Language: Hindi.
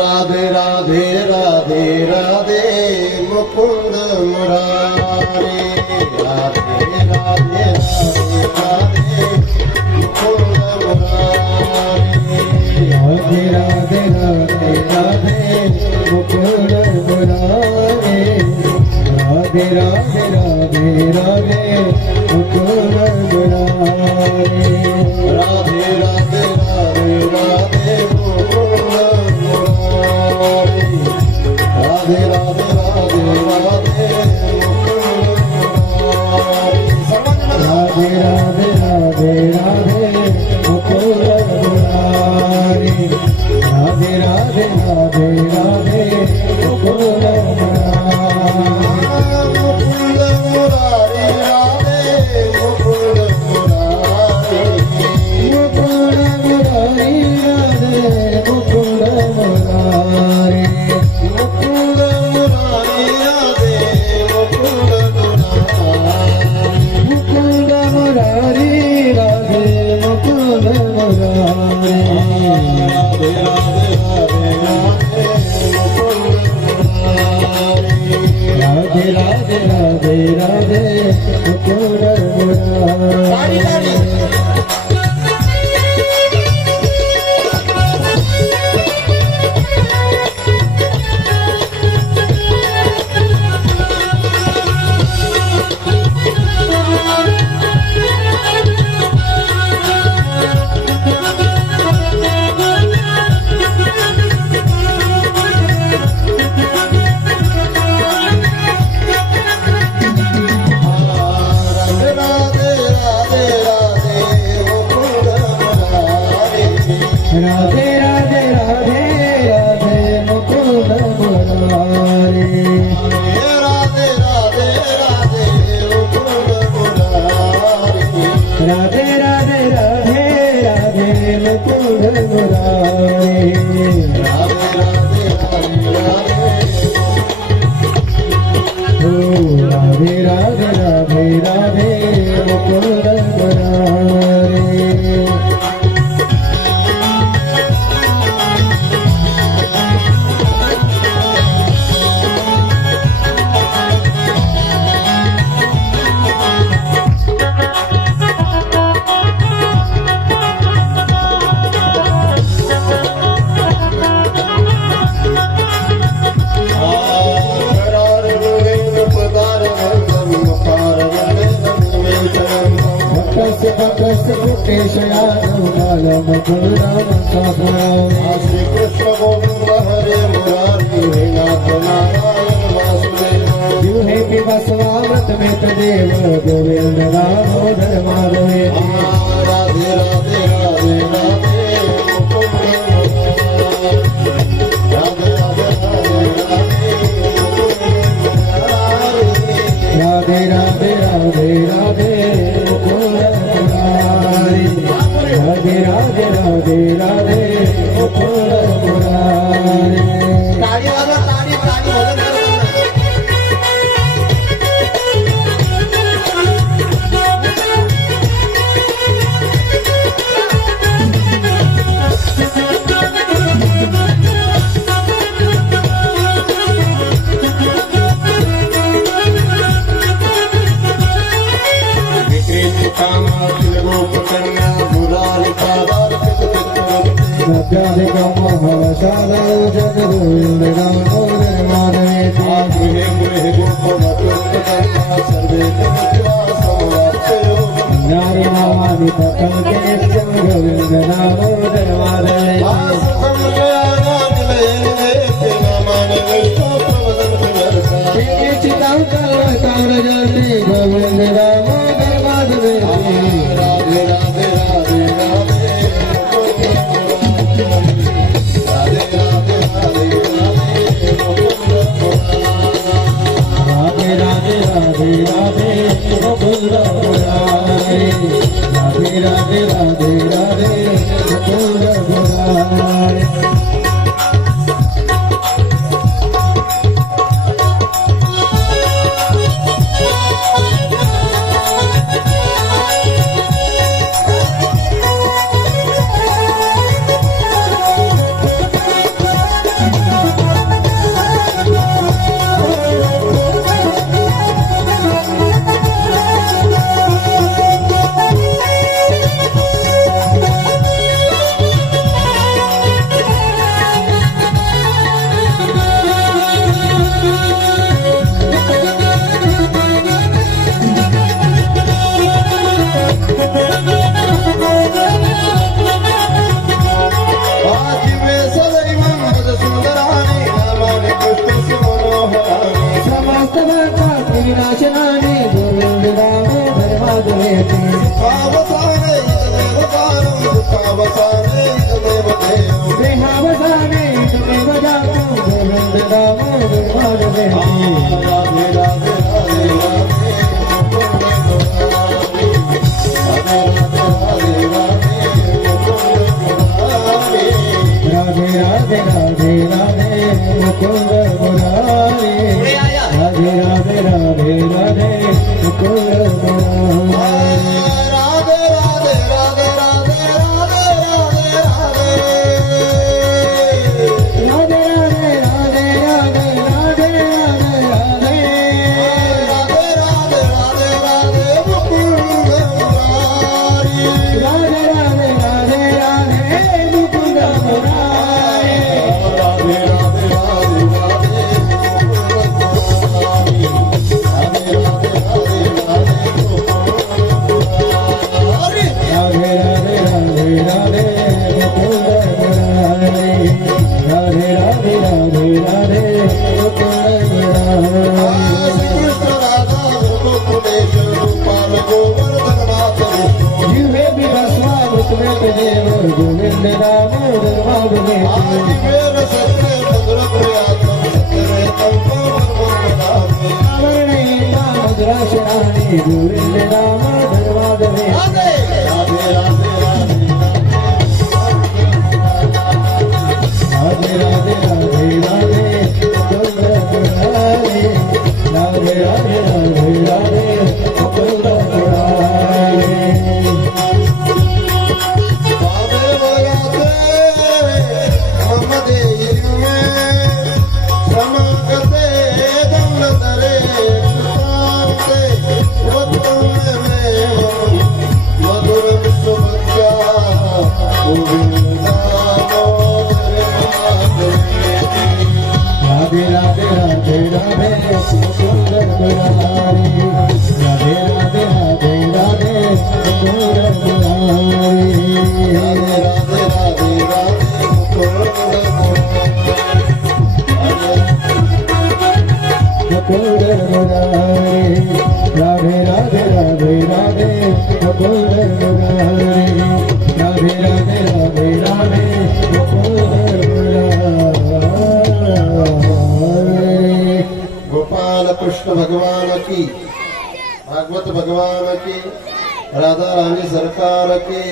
राधे राधे राधे राधे मुकुंद मुरारी राधे राधे राधे राधे मुकुंद मुरारी राधे राधे राधे राधे मुकुंद मुरारी राधे राधे राधे राधे मुकुंद मुरारी राधे राधे राधे राधे मुकुंद राधे राधे राधे राधे राधे राधे राधे राधे मुकुंद मुरारी राधे राधे राधे राधे मुकुंद राधे राधे राधे मुकुंद मुरारी राधे राधे राधे राधे मुकुंद मुरारी राधे राधे राधे मुकुंद मुरारी राधे राधे राधे राधे मुकुंद मुरारी राधे राधे राधे राधे राधे मुकुंद मुरारी श्री कृष्ण गोविंद हरे मुरारी हे नाथ नारायण वासुदेव यू हे पिबस्वामृत में तदेव गोविंद दामोदर माधव राधे राधे राधे राधे मुकुंद राधे राधे राधे राधे राधे राधे राधे मुकुंद मुरारी राधे राधे राधे राधे मुकुंद मुरारी ताली वाला ताली ताली राधे राधे राधे मुकुंद मुरारी राधे राधे राधे राधे राधे राधे राधे राधे मुकुंद मुरारी राधे राधे राधे राधे मुकुंद मुरारी राधे राधे राधे राधे राधे राधे राधे राधे राधे राधे राधे राधे राधे राधे राधे राधे मुकुंद मुरारी राधे राधे राधे राधे मुकुंद मुरारी राधे राधे राधे राधे गोविंद राम गोविंद राम धर्माद राधे राधे राधे राधे राधे राधे राधे राधे राधे राधे राधे राधे राधे राधे राधे मुकुंद मुरारी राधे राधे राधे राधे मुकुंद मुरारी राधे राधे राधे राधे मुकुंद मुरारी राधे राधे राधे राधे मुकुंद मुरारी राधे राधे राधे राधे मुकुंद गोपाल कृष्ण भगवान की, भागवत भगवान की, राधा रानी सरकार की।